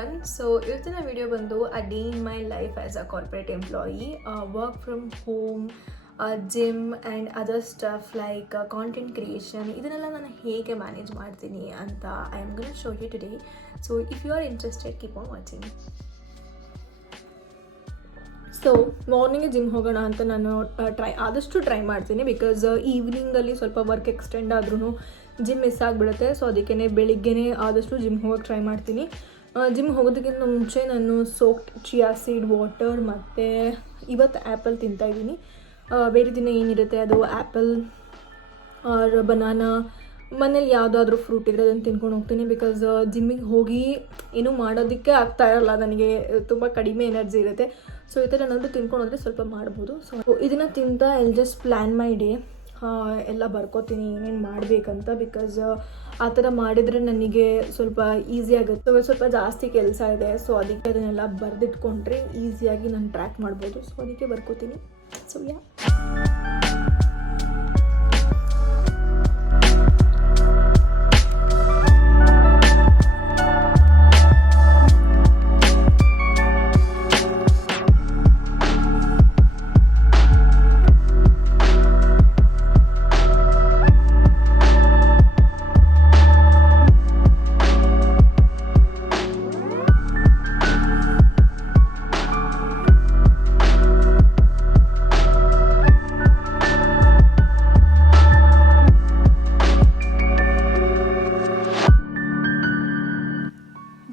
One. So ಇವತ್ತಿನ video ಬಂದು a day in my life as a corporate employee, work from home, gym and other stuff like content creation, ಇದನ್ನೆಲ್ಲ ನಾನು ಹೇಗೆ manage ಮಾಡ್ತೀನಿ ಅಂತ I am gonna show you today. So if you are interested keep on watching. So morning gym ಹೋಗೋಣ ಅಂತ ನಾನು ಆದಷ್ಟು try ಮಾಡ್ತೀನಿ, ಬಿಕಾಸ್ ಈವ್ನಿಂಗಲ್ಲಿ ಸ್ವಲ್ಪ ವರ್ಕ್ ಎಕ್ಸ್ಟೆಂಡ್ ಆದ್ರೂ ಜಿಮ್ ಮಿಸ್ ಆಗಿಬಿಡುತ್ತೆ. ಸೊ ಅದಕ್ಕೇ ಬೆಳಿಗ್ಗೆನೇ ಆದಷ್ಟು ಜಿಮ್ ಹೋಗೋಕ್ಕೆ ಟ್ರೈ ಮಾಡ್ತೀನಿ. ಜಿಮ್ ಹೋಗೋದಕ್ಕಿಂತ ಮುಂಚೆ ನಾನು ಸೋಕ್ಡ್ ಚಿಯಾ ಸೀಡ್ ವಾಟರ್ ಮತ್ತು ಇವತ್ತು ಆ್ಯಪಲ್ ತಿಂತಾಯಿದ್ದೀನಿ. ಬೇರೆ ದಿನ ಏನಿರುತ್ತೆ ಅದು ಆ್ಯಪಲ್ ಆರ್ ಬನಾನಾ, ಮನೇಲಿ ಯಾವುದಾದ್ರೂ ಫ್ರೂಟ್ ಇದ್ರೆ ಅದನ್ನು ತಿನ್ಕೊಂಡು ಹೋಗ್ತೀನಿ. ಬಿಕಾಸ್ ಜಿಮ್ಮಿಗೆ ಹೋಗಿ ಏನೂ ಮಾಡೋದಕ್ಕೆ ಆಗ್ತಾ ಇರಲ್ಲ, ನನಗೆ ತುಂಬ ಕಡಿಮೆ ಎನರ್ಜಿ ಇರುತ್ತೆ. ಸೊ ಈ ಥರ ಏನಾದರೂ ತಿನ್ಕೊಂಡು ಹೋದರೆ ಸ್ವಲ್ಪ ಮಾಡ್ಬೋದು. ಸೊ ಇದನ್ನು ತಿಂತ I'll just plan my day, ಎಲ್ಲ ಬರ್ಕೋತೀನಿ ಏನೇನು ಮಾಡಬೇಕಂತ. ಬಿಕಾಸ್ ಆ ಥರ ಮಾಡಿದರೆ ನನಗೆ ಸ್ವಲ್ಪ ಈಸಿ ಆಗುತ್ತೆ. ಸ್ವಲ್ಪ ಜಾಸ್ತಿ ಕೆಲಸ ಇದೆ, ಸೊ ಅದಕ್ಕೆ ಅದನ್ನೆಲ್ಲ ಬರೆದಿಟ್ಕೊಂಡ್ರೆ ಈಸಿಯಾಗಿ ನಾನು ಟ್ರ್ಯಾಕ್ ಮಾಡ್ಬೋದು. ಸೊ ಅದಕ್ಕೆ ಬರ್ಕೋತೀನಿ. ಸೊ ಯಾ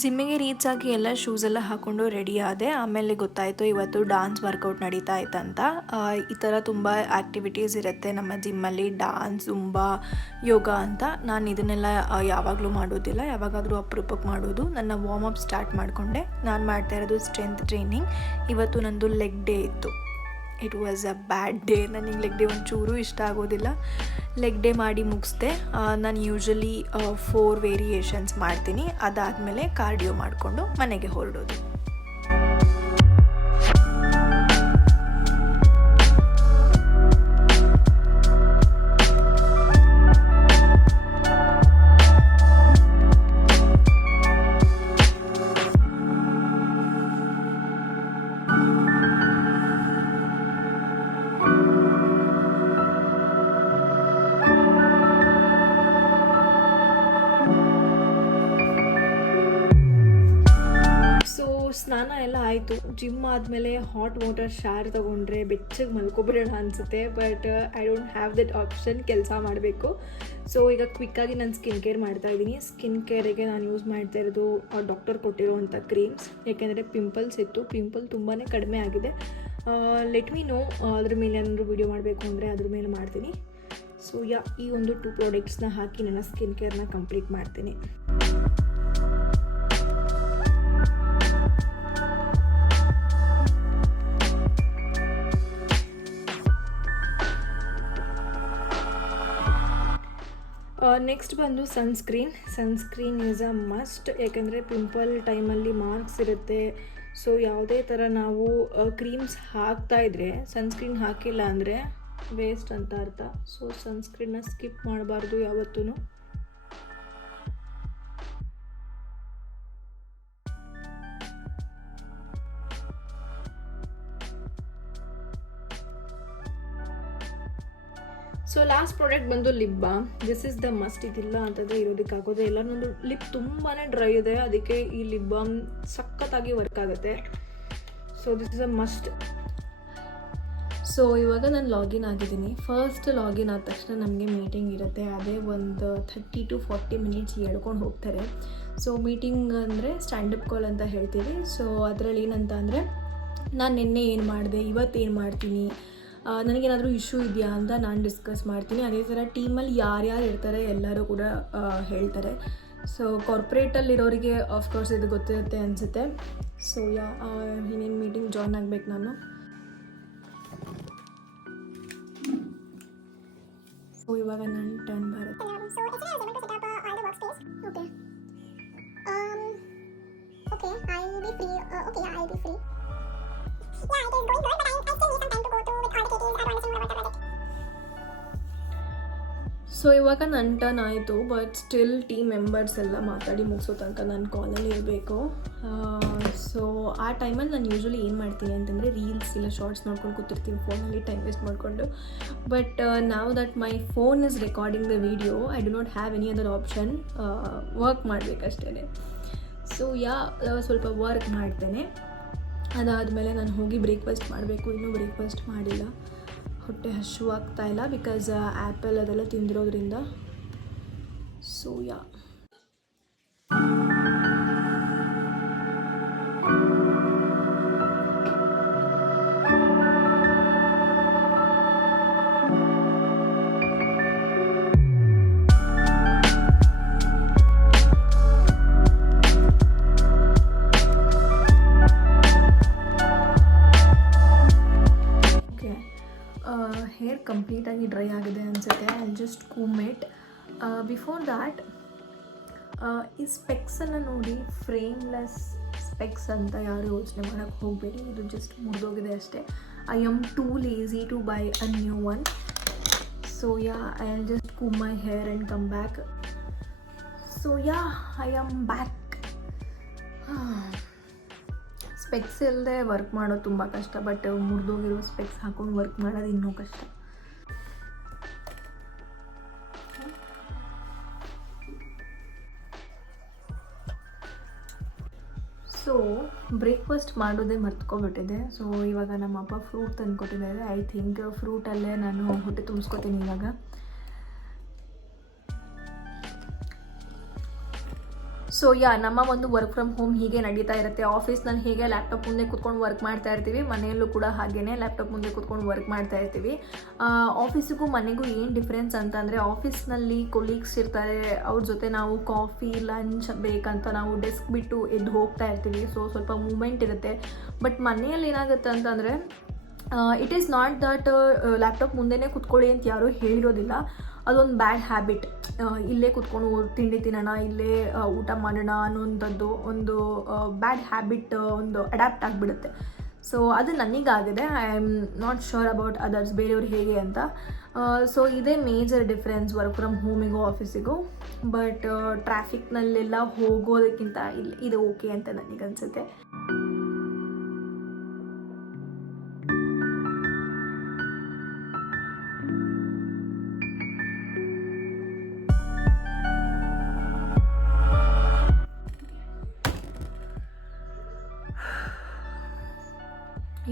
ಜಿಮ್ಮಿಗೆ ರೀಚ್ ಆಗಿ ಎಲ್ಲ ಶೂಸ್ ಎಲ್ಲ ಹಾಕ್ಕೊಂಡು ರೆಡಿ ಆದೆ. ಆಮೇಲೆ ಗೊತ್ತಾಯಿತು ಇವತ್ತು ಡಾನ್ಸ್ ವರ್ಕೌಟ್ ನಡೀತಾ ಇತ್ತಂತ. ಈ ಥರ ತುಂಬ ಆ್ಯಕ್ಟಿವಿಟೀಸ್ ಇರುತ್ತೆ ನಮ್ಮ ಜಿಮ್ಮಲ್ಲಿ, ಡಾನ್ಸ್, ಜುಂಬಾ, ಯೋಗ ಅಂತ. ನಾನು ಇದನ್ನೆಲ್ಲ ಯಾವಾಗಲೂ ಮಾಡೋದಿಲ್ಲ, ಯಾವಾಗಾದರೂ ಅಪರೂಪಕ್ಕೆ ಮಾಡೋದು. ನನ್ನ ವಾರ್ಮ್ ಅಪ್ ಸ್ಟಾರ್ಟ್ ಮಾಡಿಕೊಂಡೆ. ನಾನು ಮಾಡ್ತಾ ಇರೋದು ಸ್ಟ್ರೆಂತ್ ಟ್ರೈನಿಂಗ್. ಇವತ್ತು ನಂದು ಲೆಗ್ ಡೇ ಇತ್ತು. It was a bad day. ನನಗೆ ಲೆಗ್ ಡೇ ಒಂಚೂರು ಇಷ್ಟ ಆಗೋದಿಲ್ಲ. ಲೆಗ್ ಡೇ ಮಾಡಿ ಮುಗಿಸ್ದೆ. ನಾನು ಯೂಶ್ವಲಿ 4 ವೇರಿಯೇಷನ್ಸ್ ಮಾಡ್ತೀನಿ. ಅದಾದಮೇಲೆ ಕಾರ್ಡಿಯೋ ಮಾಡಿಕೊಂಡು ಮನೆಗೆ ಹೊರಡೋದು. ಸ್ನಾನ ಎಲ್ಲ ಆಯಿತು. ಜಿಮ್ ಆದಮೇಲೆ ಹಾಟ್ ವಾಟರ್ ಶವರ್ ತೊಗೊಂಡ್ರೆ ಬೆಚ್ಚಗೆ ಮಲ್ಕೊಬಿಡೋಣ ಅನಿಸುತ್ತೆ. But I don't have that option, ಕೆಲಸ ಮಾಡಬೇಕು. ಸೊ ಈಗ ಕ್ವಿಕ್ಕಾಗಿ ನಾನು ಸ್ಕಿನ್ ಕೇರ್ ಮಾಡ್ತಾಯಿದ್ದೀನಿ. ಸ್ಕಿನ್ ಕೇರಿಗೆ ನಾನು ಯೂಸ್ ಮಾಡ್ತಾ ಇರೋದು ಡಾಕ್ಟರ್ ಕೊಟ್ಟಿರೋವಂಥ ಕ್ರೀಮ್ಸ್. ಯಾಕೆಂದರೆ ಪಿಂಪಲ್ಸ್ ಇತ್ತು, ಪಿಂಪಲ್ ತುಂಬಾ ಕಡಿಮೆ ಆಗಿದೆ. ಲೆಟ್ ಮಿ ನೋ ಅದ್ರ ಮೇಲೆ ಏನಾದರೂ ವೀಡಿಯೋ ಮಾಡಬೇಕು ಅಂದರೆ ಅದ್ರ ಮೇಲೆ ಮಾಡ್ತೀನಿ. ಸೊ ಈ ಒಂದು 2 ಪ್ರಾಡಕ್ಟ್ಸ್ನ ಹಾಕಿ ನನ್ನ ಸ್ಕಿನ್ ಕೇರ್ನ ಕಂಪ್ಲೀಟ್ ಮಾಡ್ತೀನಿ. ನೆಕ್ಸ್ಟ್ ಬಂದು ಸನ್ಸ್ಕ್ರೀನ್ ಈಸ್ ಅ ಮಸ್ಟ್. ಯಾಕೆಂದರೆ ಪಿಂಪಲ್ ಟೈಮಲ್ಲಿ ಮಾರ್ಕ್ಸ್ ಇರುತ್ತೆ. ಸೊ ಯಾವುದೇ ಥರ ನಾವು ಕ್ರೀಮ್ಸ್ ಹಾಕ್ತಾಯಿದ್ರೆ ಸನ್ಸ್ಕ್ರೀನ್ ಹಾಕಿಲ್ಲ ಅಂದರೆ ವೇಸ್ಟ್ ಅಂತ ಅರ್ಥ. ಸೊ ಸನ್ಸ್ಕ್ರೀನ್ನ ಸ್ಕಿಪ್ ಮಾಡಬಾರ್ದು ಯಾವತ್ತೂ. ಸೊ ಲಾಸ್ಟ್ ಪ್ರಾಡಕ್ಟ್ ಬಂದು lip balm. This is the must. ಇದಿಲ್ಲ ಅಂತಂದರೆ ಇರೋದಕ್ಕಾಗೋದೇ ಇಲ್ಲ. ನಂದು ಲಿಪ್ ತುಂಬಾ ಡ್ರೈ ಇದೆ, ಅದಕ್ಕೆ ಈ ಲಿಪ್ ಬಾಮ್ ಸಖತ್ತಾಗಿ ವರ್ಕ್ ಆಗುತ್ತೆ. So this is a must. So ಇವಾಗ ನಾನು ಲಾಗಿನ್ ಆಗಿದ್ದೀನಿ. ಫಸ್ಟ್ ಲಾಗಿನ್ ಆದ ತಕ್ಷಣ ನಮಗೆ ಮೀಟಿಂಗ್ ಇರುತ್ತೆ. ಅದೇ ಒಂದು 30 to 40 ಮಿನಿಟ್ಸ್ ಹೇಳ್ಕೊಂಡು ಹೋಗ್ತಾರೆ. ಸೊ ಮೀಟಿಂಗ್ ಅಂದರೆ ಸ್ಟ್ಯಾಂಡಪ್ ಕಾಲ್ ಅಂತ ಹೇಳ್ತೀವಿ. ಸೊ ಅದರಲ್ಲಿ ಏನಂತ ಅಂದರೆ ನಾನು ನಿನ್ನೆ ಏನು ಮಾಡಿದೆ, ಇವತ್ತೇನು ಮಾಡ್ತೀನಿ, ನನಗೇನಾದರೂ ಇಶ್ಯೂ ಇದೆಯಾ ಅಂತ ನಾನು ಡಿಸ್ಕಸ್ ಮಾಡ್ತೀನಿ. ಅದೇ ಥರ ಟೀಮಲ್ಲಿ ಯಾರ್ಯಾರು ಇರ್ತಾರೆ ಎಲ್ಲರೂ ಕೂಡ ಹೇಳ್ತಾರೆ. ಸೊ ಕಾರ್ಪೊರೇಟಲ್ಲಿರೋರಿಗೆ ಆಫ್ಕೋರ್ಸ್ ಇದು ಗೊತ್ತಿರುತ್ತೆ ಅನಿಸುತ್ತೆ. ಸೊ ಇನ್ನೇನು ಮೀಟಿಂಗ್ ಜಾಯ್ನ್ ಆಗಬೇಕು ನಾನು. ಸೊ ಇವಾಗ ನನ್ನ ಟರ್ನ್ ಬರುತ್ತೆ. ಸೊ ಇವಾಗ ನನ್ನ ಟರ್ನ್ ಆಯಿತು, ಬಟ್ ಸ್ಟಿಲ್ ಟೀಮ್ ಮೆಂಬರ್ಸ್ ಎಲ್ಲ ಮಾತಾಡಿ ಮುಗಿಸೋ ತನಕ ನಾನು ಕಾಲಲ್ಲಿ ಇರಬೇಕು. ಸೊ ಆ ಟೈಮಲ್ಲಿ ನಾನು ಯೂಶ್ವಲಿ ಏನು ಮಾಡ್ತೀನಿ ಅಂತಂದರೆ ರೀಲ್ಸ್ ಇಲ್ಲ ಶಾರ್ಟ್ಸ್ ನೋಡ್ಕೊಂಡು ಕೂತಿರ್ತೀನಿ ಫೋನಲ್ಲಿ ಟೈಮ್ ವೇಸ್ಟ್ ಮಾಡಿಕೊಂಡು. But now that my phone is recording the video, I do not have any other option, work ಮಾಡಬೇಕಷ್ಟೇ. ಸೊ ಸ್ವಲ್ಪ ವರ್ಕ್ ಮಾಡ್ತೇನೆ. ಅದಾದಮೇಲೆ ನಾನು ಹೋಗಿ ಬ್ರೇಕ್ಫಾಸ್ಟ್ ಮಾಡಬೇಕು. ಇನ್ನೂ ಬ್ರೇಕ್ಫಾಸ್ಟ್ ಮಾಡಿಲ್ಲ, ಹೊಟ್ಟೆ ಹಸಿವಾಗ್ತಾ ಇಲ್ಲ ಬಿಕಾಸ್ ಆ್ಯಪಲ್ ಅದೆಲ್ಲ ತಿಂದಿರೋದ್ರಿಂದ. ಸೊ ಹೇರ್ ಕಂಪ್ಲೀಟಾಗಿ ಡ್ರೈ ಆಗಿದೆ ಅನಿಸುತ್ತೆ. I just ಕೂಮ್ it. Before that ಈ ಸ್ಪೆಕ್ಸನ್ನು ನೋಡಿ, ಫ್ರೇಮ್ಲೆಸ್ ಸ್ಪೆಕ್ಸ್ ಅಂತ ಯಾರು ಯೋಚನೆ ಮಾಡೋಕ್ಕೆ ಹೋಗಬೇಡಿ, ಇದು ಜಸ್ಟ್ ಮುರಿದೋಗಿದೆ ಅಷ್ಟೇ. I am too lazy to buy a new one. So I will just comb my hair and come back. So I am back. Specs ಇಲ್ಲದೆ ವರ್ಕ್ ಮಾಡೋದು ತುಂಬ ಕಷ್ಟ, ಬಟ್ ಮುರಿದೋಗಿರೋ ಸ್ಪೆಕ್ಸ್ ಹಾಕೊಂಡು ವರ್ಕ್ ಮಾಡೋದು ಇನ್ನೂ ಕಷ್ಟ. ಸೊ ಬ್ರೇಕ್ಫಾಸ್ಟ್ ಮಾಡೋದೇ ಮರ್ತ್ಕೊಬಿಟ್ಟಿದೆ. ಸೊ ಇವಾಗ ನಮ್ಮಪ್ಪ ಫ್ರೂಟ್ ತಂದುಕೊಟ್ಟಿದ್ದಾರೆ. ಐ ಥಿಂಕ್ ಫ್ರೂಟಲ್ಲೇ ನಾನು ಹೊಟ್ಟೆ ತುಂಬಿಸ್ಕೊತೀನಿ ಇವಾಗ. ಸೊ ನಮ್ಮ ಒಂದು ವರ್ಕ್ ಫ್ರಮ್ ಹೋಮ್ ಹೀಗೆ ನಡೀತಾ ಇರುತ್ತೆ. ಆಫೀಸ್ನಲ್ಲಿ ಹೇಗೆ ಲ್ಯಾಪ್ಟಾಪ್ ಮುಂದೆ ಕೂತ್ಕೊಂಡು ವರ್ಕ್ ಮಾಡ್ತಾ ಇರ್ತೀವಿ, ಮನೆಯಲ್ಲೂ ಕೂಡ ಹಾಗೇ ಲ್ಯಾಪ್ಟಾಪ್ ಮುಂದೆ ಕೂತ್ಕೊಂಡು ವರ್ಕ್ ಮಾಡ್ತಾ ಇರ್ತೀವಿ. ಆಫೀಸಿಗೂ ಮನೆಗೂ ಏನು ಡಿಫ್ರೆನ್ಸ್ ಅಂತಂದರೆ, ಆಫೀಸ್ನಲ್ಲಿ ಕೊಲೀಗ್ಸ್ ಇರ್ತಾರೆ, ಅವ್ರ ಜೊತೆ ನಾವು ಕಾಫಿ ಲಂಚ್ ಬೇಕಂತ ನಾವು ಡೆಸ್ಕ್ ಬಿಟ್ಟು ಎದ್ದು ಹೋಗ್ತಾ ಇರ್ತೀವಿ. ಸೊ ಸ್ವಲ್ಪ ಮೂಮೆಂಟ್ ಇರುತ್ತೆ. ಬಟ್ ಮನೆಯಲ್ಲಿ ಏನಾಗುತ್ತೆ ಅಂತಂದರೆ, it is not that laptop ಮುಂದೆನೇ ಕೂತ್ಕೊಳ್ಳಿ ಅಂತ ಯಾರೂ ಹೇಳಿರೋದಿಲ್ಲ. ಅದೊಂದು ಬ್ಯಾಡ್ ಹ್ಯಾಬಿಟ್. ಇಲ್ಲೇ ಕೂತ್ಕೊಂಡು ತಿಂಡಿ ತಿನ್ನೋಣ, ಇಲ್ಲೇ ಊಟ ಮಾಡೋಣ ಅನ್ನೋಂಥದ್ದು ಒಂದು ಬ್ಯಾಡ್ ಹ್ಯಾಬಿಟ್ ಒಂದು ಅಡ್ಯಾಪ್ಟ್ ಆಗಿಬಿಡುತ್ತೆ. ಸೊ ಅದು ನನಗಾಗಿದೆ. I am not sure about others, ಬೇರೆಯವ್ರು ಹೇಗೆ ಅಂತ. ಸೊ ಇದೇ ಮೇಜರ್ ಡಿಫ್ರೆನ್ಸ್ ವರ್ಕ್ ಫ್ರಮ್ ಹೋಮಿಗೂ ಆಫೀಸಿಗೂ. ಬಟ್ ಟ್ರಾಫಿಕ್ನಲ್ಲೆಲ್ಲ ಹೋಗೋದಕ್ಕಿಂತ ಇದು ಓಕೆ ಅಂತ ನನಗನ್ಸುತ್ತೆ.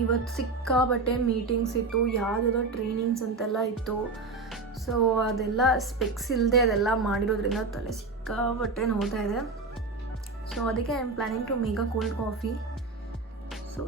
ಇವತ್ತು ಸಿಕ್ಕಾಬಟ್ಟೆ ಮೀಟಿಂಗ್ಸ್ ಇತ್ತು, ಯಾವುದೋ ಟ್ರೈನಿಂಗ್ಸ್ ಅಂತೆಲ್ಲ ಇತ್ತು. ಸೊ ಅದೆಲ್ಲ ಸ್ಪೆಕ್ಸ್ ಇಲ್ಲದೆ ಅದೆಲ್ಲ ಮಾಡಿರೋದ್ರಿಂದ ತಲೆ ಸಿಕ್ಕಾಬಟ್ಟೆ ನೋವ್ತಾ ಇದೆ. ಸೊ ಅದಕ್ಕೆ I am planning to make a cold coffee. So